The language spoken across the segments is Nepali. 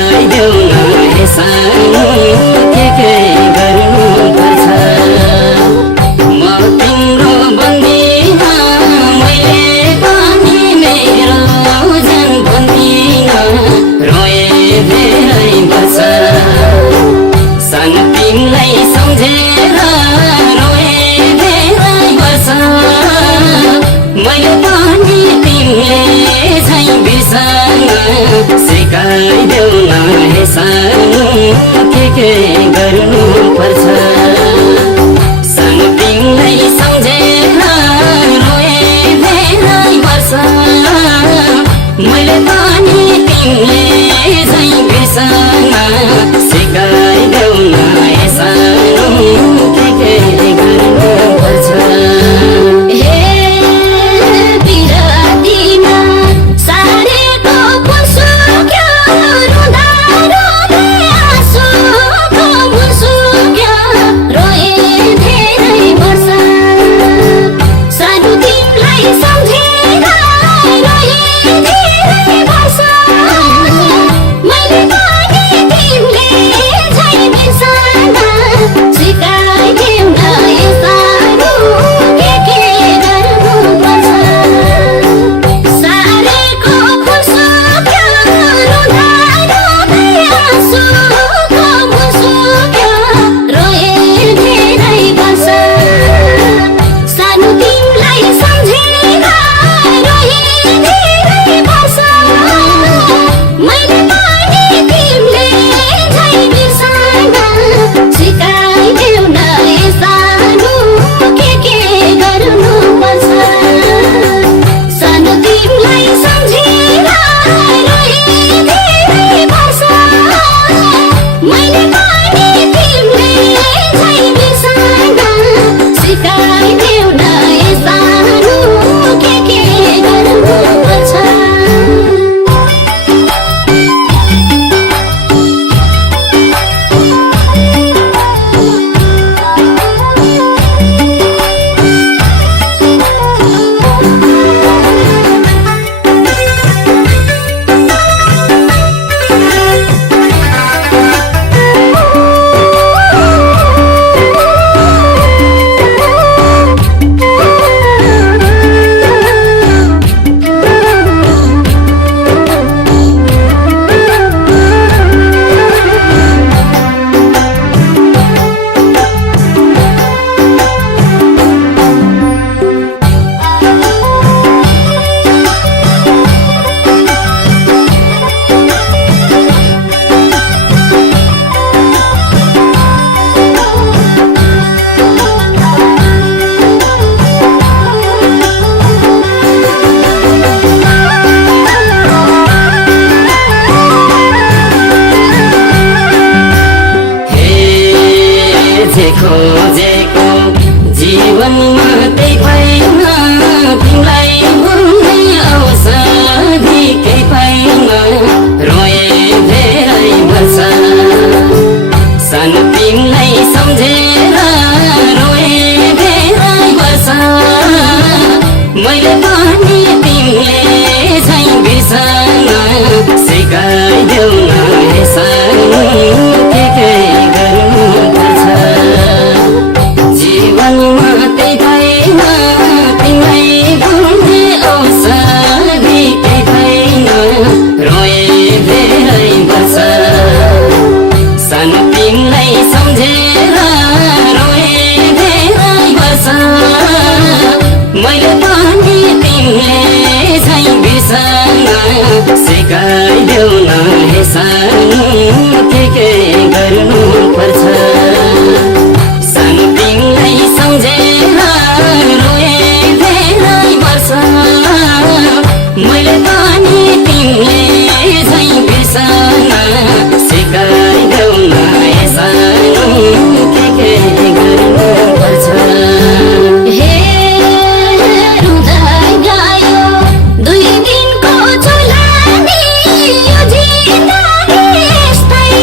सिकाइदेऊ न हे सानो के गर्नुपर्छ म तिम्रो बन्दिन मैले पनि मेरो जान बन्दिन रोए धेरै वर्ष सानो तिमीलाई सम्झेर रोए धेरै वर्ष मैले पनि तिमीले झै बिर्सन सिकाइदेऊ न हे सानो के गर्नुपर्छ सानो तिमीलाई सम्झेर रोए धेरै वर्ष मैले पनि तिमीले झै बिर्सन सिकाइदेऊ न हे सानो के गर्नुपर्छ खोजेको जीवनमा त्यही पाइन तिमीलाई भुल्ने औषधि केही पाइन रोए धेरै वर्ष सानो तिमीलाई सम्झेर रोए धेरै वर्ष मैले पनि तिमीले झै बिर्सन सिकाइदेऊ न हे सानो के गर्नुपर्छ जीवनमा त्यही पाइन तिमीलाई भुल्ने औषधि केही पाइन रोए धेरै वर्ष सानो तिमीलाई सम्झेर रोए धेरै वर्ष मैले पनि तिमीले झै बिर्सन सिकाइदेऊ न हे सानो के गर्नुपर्छ सानो तिमीलाई सम्झेर रोए धेरै वर्ष मैले पनि तिमीले झै बिर्सन सिकाइदेऊ न हे सानो के गर्नुपर्छ दुई दिनको झोलानी यो जिन्दगी यस्तै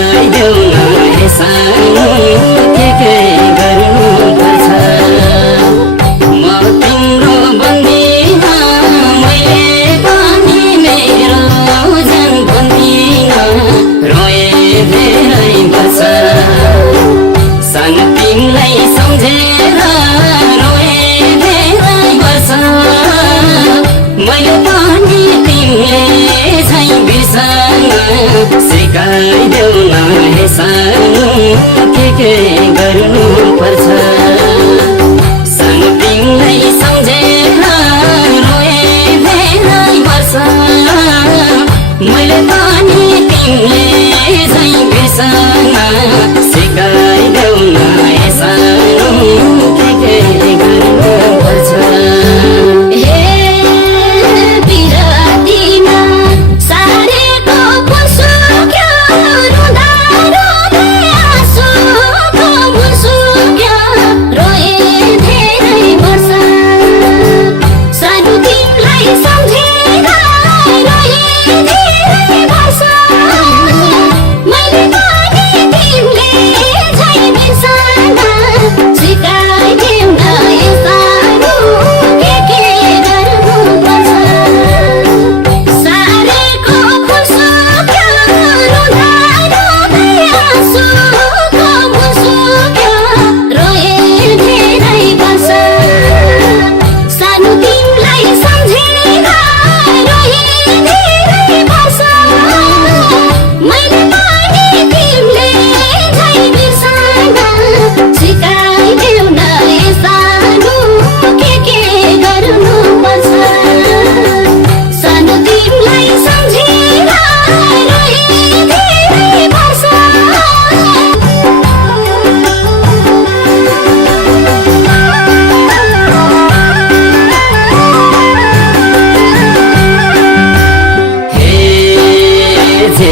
सिकाइदेऊ न हे सानो के गर्नुपर्छ म तिम्रो बन्दिन मैले पनि मेरो जान बन्दिन रोए धेरै वर्ष सानो तिमीलाई सम्झेर रोए धेरै वर्ष मैले पनि तिमीले झै बिर्सन सिकाइदेऊ न हे सानो के गर्नुपर्छ सानो तिमीलाई सम्झेर रोए धेरै वर्ष मैले पनि तिमीले झै बिर्सन सिकाइदेऊ न हे सानो के गर्नुपर्छ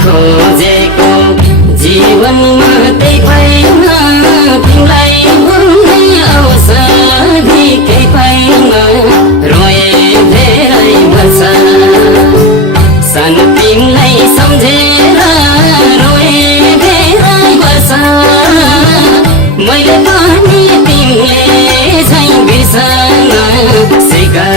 खोजेको जीवनमा त्यही पाइन तिमीलाई भुल्ने औषधि केही पाइन रोए धेरै वर्ष सानो तिमीलाई सम्झेर रोए धेरै वर्ष मैले पनि तिमीले झै बिर्सन सिका